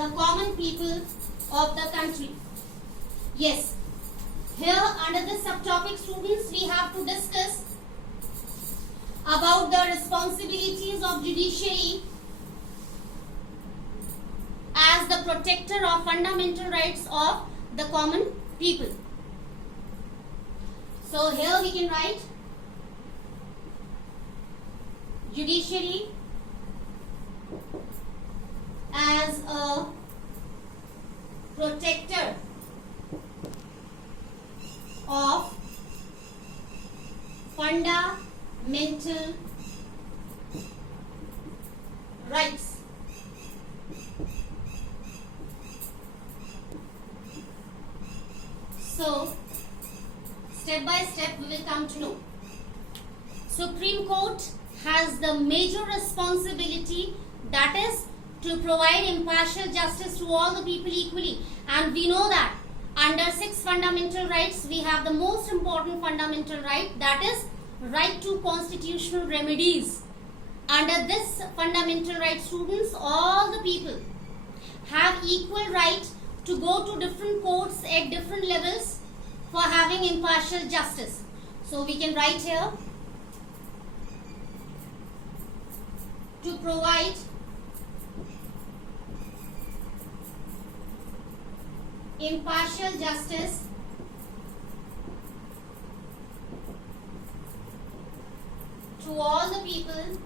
the common people of the country. Yes, here under this subtopic, students, we have to discuss about the responsibilities of judiciary as the protector of fundamental rights of the common people. So here we can write judiciary as a protector of fundamental rights. So, step by step we will come to know. Supreme Court has the major responsibility, that is to provide impartial justice to all the people equally. And we know that under 6 fundamental rights, we have the most important fundamental right, that is right to constitutional remedies. Under this fundamental right, students, all the people have equal right to go to different courts at different levels for having impartial justice. So we can write here to provide impartial justice to all the people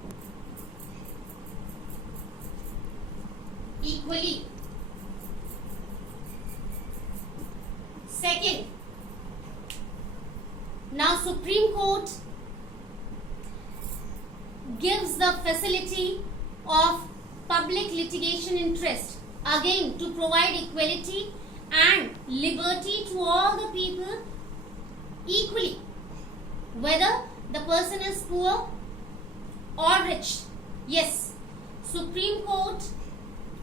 equally. Second, now Supreme Court gives the facility of public litigation interest, again to provide equality and liberty to all the people equally, whether the person is poor or rich. Yes, Supreme Court,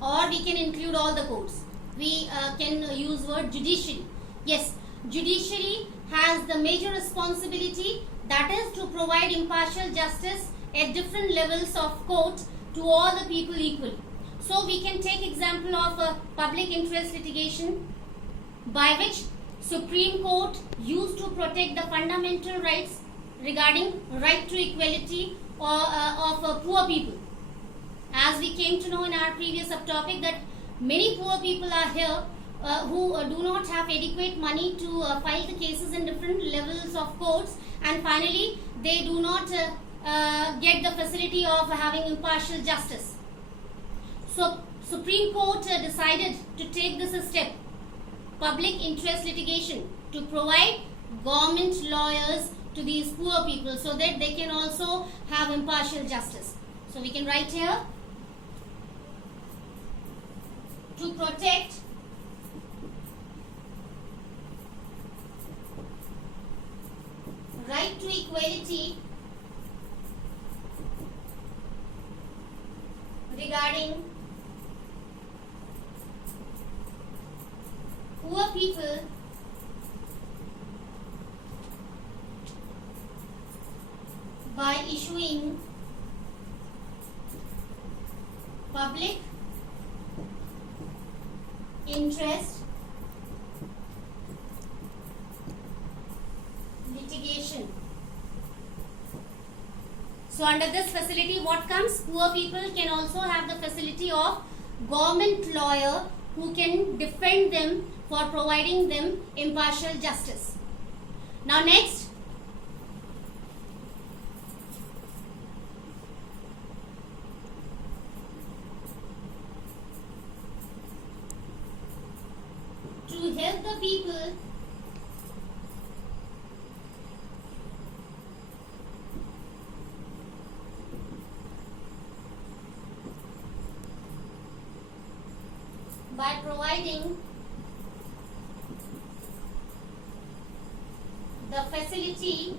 or we can include all the courts. We can use word judiciary. Yes, judiciary has the major responsibility, that is to provide impartial justice at different levels of court to all the people equally. So we can take example of a public interest litigation by which Supreme Court used to protect the fundamental rights regarding right to equality of poor people. As we came to know in our previous subtopic that many poor people are here who do not have adequate money to file the cases in different levels of courts, and finally they do not get the facility of having impartial justice. So Supreme Court decided to take this step, public interest litigation, to provide government lawyers to these poor people so that they can also have impartial justice. So we can write here to protect right to equality regarding poor people by issuing public interest litigation. So under this facility, what comes? Poor people can also have the facility of government lawyer who can defend them for providing them impartial justice. Now next, to help the people by providing the facility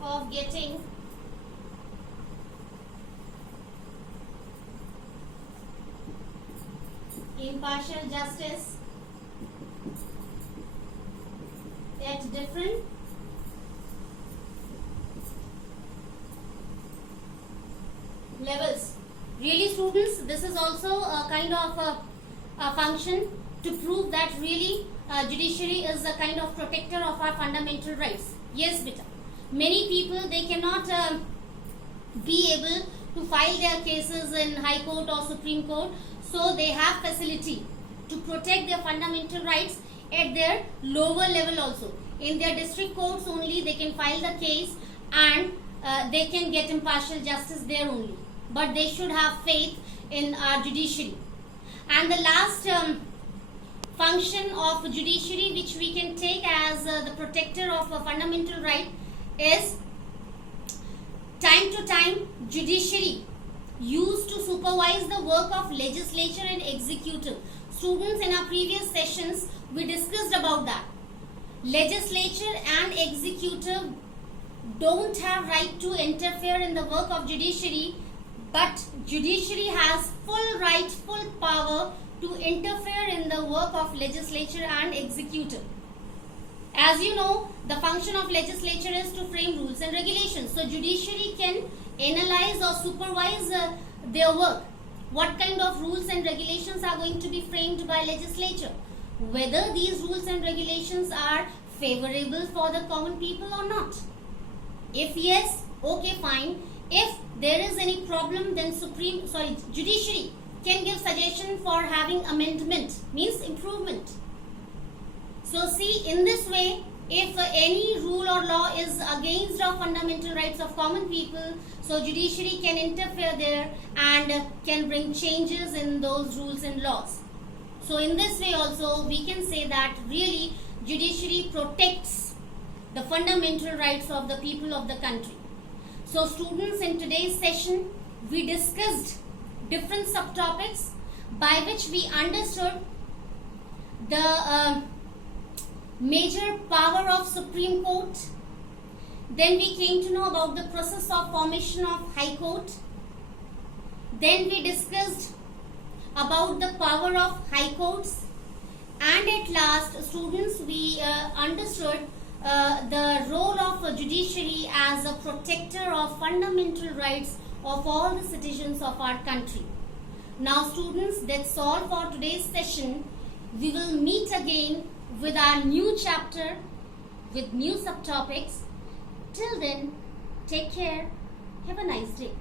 of getting impartial justice at different Really students, this is also a kind of a function to prove that really judiciary is a kind of protector of our fundamental rights. Yes beta, many people they cannot be able to file their cases in High Court or Supreme Court, so they have facility to protect their fundamental rights at their lower level also. In their district courts only they can file the case and they can get impartial justice there only. But they should have faith in our judiciary. And the last function of judiciary which we can take as the protector of a fundamental right is time to time judiciary used to supervise the work of legislature and executive. Students, in our previous sessions we discussed about that. Legislature and executive don't have right to interfere in the work of judiciary, but judiciary has full right, full power to interfere in the work of legislature and executive. As you know, the function of legislature is to frame rules and regulations. So judiciary can analyze or supervise their work. What kind of rules and regulations are going to be framed by legislature? Whether these rules and regulations are favorable for the common people or not. If yes, okay, fine. If there is any problem, then judiciary can give suggestion for having amendment, means improvement. So see, in this way, if any rule or law is against our fundamental rights of common people, so judiciary can interfere there and can bring changes in those rules and laws. So in this way also we can say that really judiciary protects the fundamental rights of the people of the country. So students, in today's session we discussed different subtopics by which we understood the major power of Supreme Court. Then we came to know about the process of formation of High Court. Then we discussed about the power of High Courts. And at last, students, we understood the role of a judiciary as a protector of fundamental rights of all the citizens of our country. Now students, that's all for today's session. We will meet again with our new chapter with new subtopics. Till then, take care. Have a nice day.